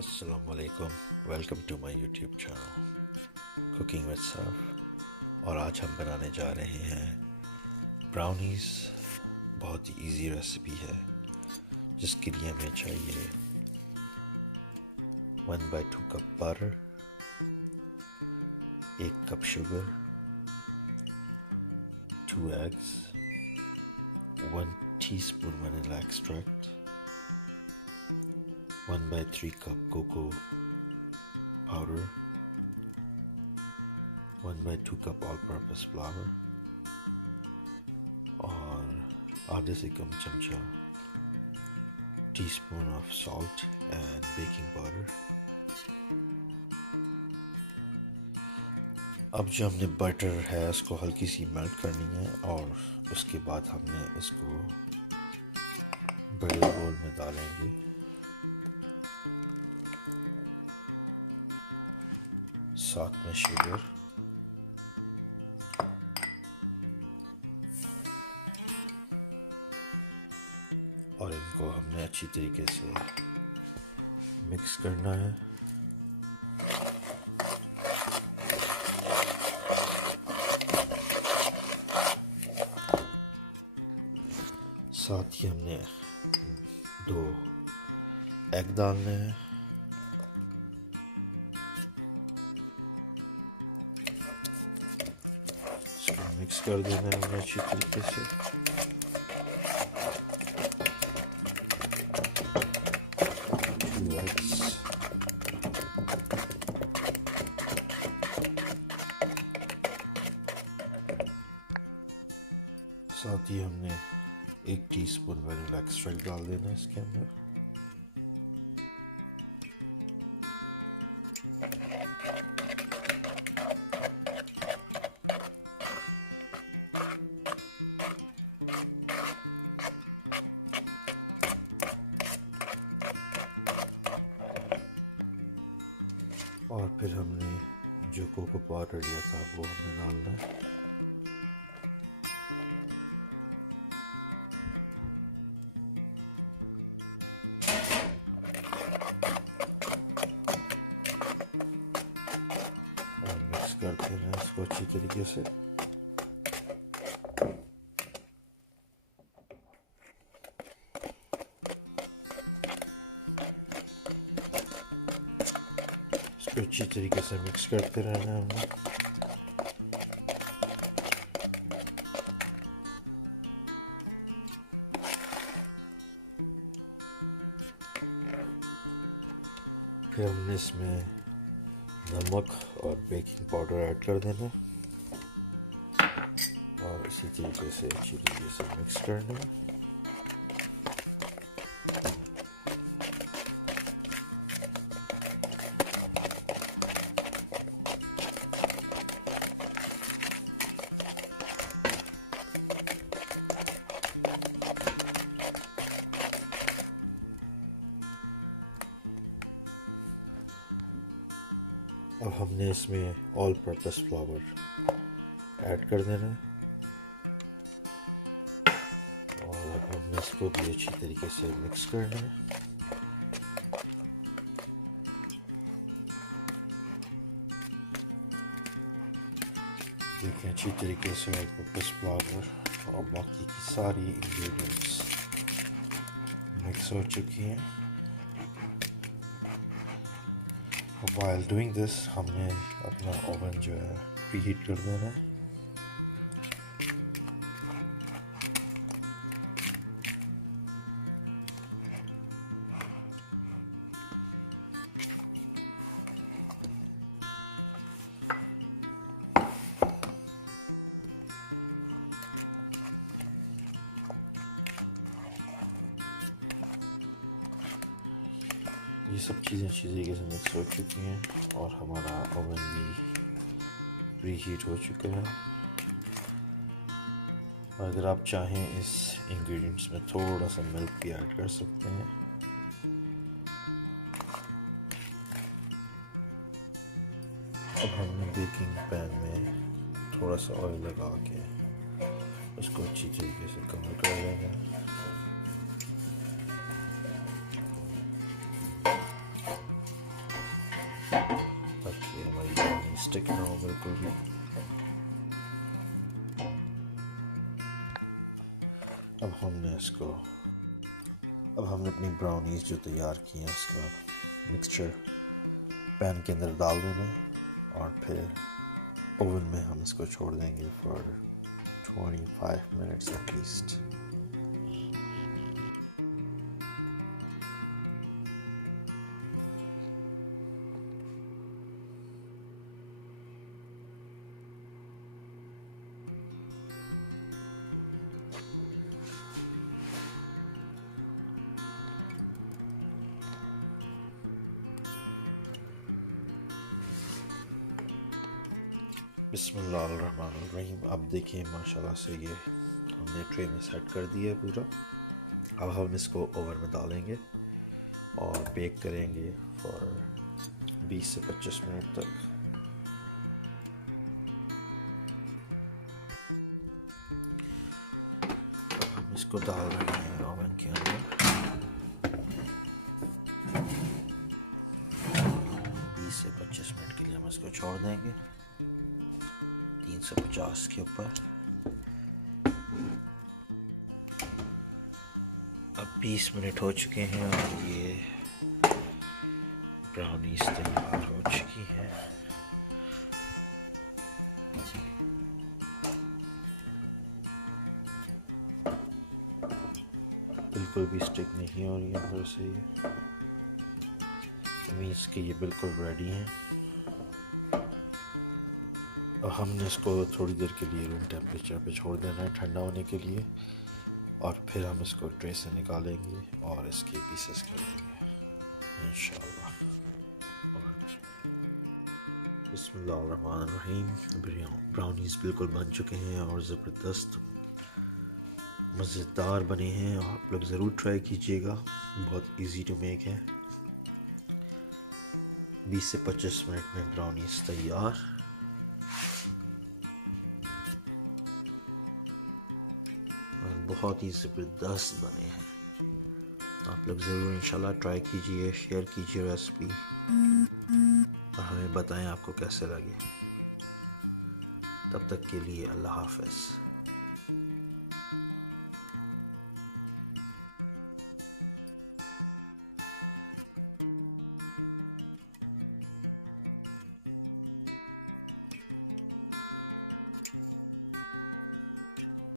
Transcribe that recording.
अस्सलामुअलैकुम, welcome to my YouTube channel cooking with Saif. और आज हम बनाने जा रहे हैं ब्राउनीज़। बहुत ही इजी रेसिपी है जिसके लिए हमें चाहिए 1/2 cup butter, 1 cup sugar, 2 eggs, 1 teaspoon vanilla extract, 1/3 cup cocoa powder, 1/2 cup all purpose flour और आधे से कम चमचा teaspoon of salt and baking powder. अब जो हमने बटर है उसको हल्की सी मेल्ट करनी है और उसके बाद हमने इसको बड़े बोल में डालेंगे। साथ में शुगर और इनको हमने अच्छी तरीके से मिक्स करना है। साथ ही हमने 2 एग डालने हैं। इसको मिक्स कर देना है हमने अच्छी तरीके से। साथ ही हमने 1 टीस्पून वनीला एक्सट्रैक्ट डाल देना है इसके अंदर। और फिर हमने जो कोको पाउडर लिया था वो हमने डालना है। और मिक्स करते हैं इसको अच्छी तरीके से। इसको अच्छी तरीके से मिक्स करते रहना है हमने। फिर हमने इसमें नमक और बेकिंग पाउडर ऐड कर देना और इसी तरीके से अच्छी तरीके से मिक्स करना है। अब हमने इसमें ऑल पर्पस फ्लावर ऐड कर देना है और अब हमने इसको भी अच्छी तरीके से मिक्स करना है। देखिए अच्छी तरीके से ऑल पर्पस फ्लावर और बाकी की सारी इंग्रेडिएंट्स मिक्स हो चुकी हैं। While doing this, हमने अपना ओवन जो है प्रीहीट कर देना है। ये सब चीज़ें अच्छी तरीके से मिक्स हो चुकी हैं और हमारा ओवन भी प्री हीट हो चुका है। और अगर आप चाहें इस इंग्रेडिएंट्स में थोड़ा सा मिल्क भी ऐड कर सकते हैं। अब हमने बेकिंग पैन में थोड़ा सा ऑयल लगा के उसको अच्छी तरीके से कवर कर लेना है। स्टिक ना हो बिल्कुल भी। अब हमने अपनी ब्राउनीज जो तैयार की हैं उसका मिक्सचर पैन के अंदर डाल देना है और फिर ओवन में हम इसको छोड़ देंगे फॉर 25 मिनट्स एटलीस्ट। बिस्मिल्लाहिर्रहमानिर्रहीम। अब देखिए माशाल्लाह से ये हमने ट्रे में सेट कर दिया है पूरा। अब हम इसको ओवन में डालेंगे और बेक करेंगे फॉर 20 से 25 मिनट तक। अब हम इसको डाल रहे हैं ओवन के अंदर। 20 से 25 मिनट के लिए हम इसको छोड़ देंगे 350 के ऊपर। अब 20 मिनट हो चुके हैं और ये ब्राउनीज तैयार हो चुकी हैं। बिल्कुल भी स्टिक नहीं हो रही अंदर से, ये मीन्स कि ये बिल्कुल रेडी हैं। और हमने इसको थोड़ी देर के लिए रूम टेम्परेचर पे छोड़ देना है ठंडा होने के लिए, और फिर हम इसको ट्रे से निकालेंगे और इसके पीसेस करेंगे इंशाल्लाह। बिस्मिल्लाहिर्रहमानिर्रहीम। ब्राउनीज़ बिल्कुल बन चुके हैं और ज़बरदस्त मज़ेदार बने हैं। आप लोग ज़रूर ट्राई कीजिएगा, बहुत इजी टू मेक है। 20 से 25 मिनट में ब्राउनीज़ तैयार। बहुत ही ज़बरदस्त बने हैं। आप लोग ज़रूर इंशाल्लाह ट्राई कीजिए, शेयर कीजिए रेसिपी और हमें बताएं आपको कैसे लगे। तब तक के लिए अल्लाह हाफ़िज़।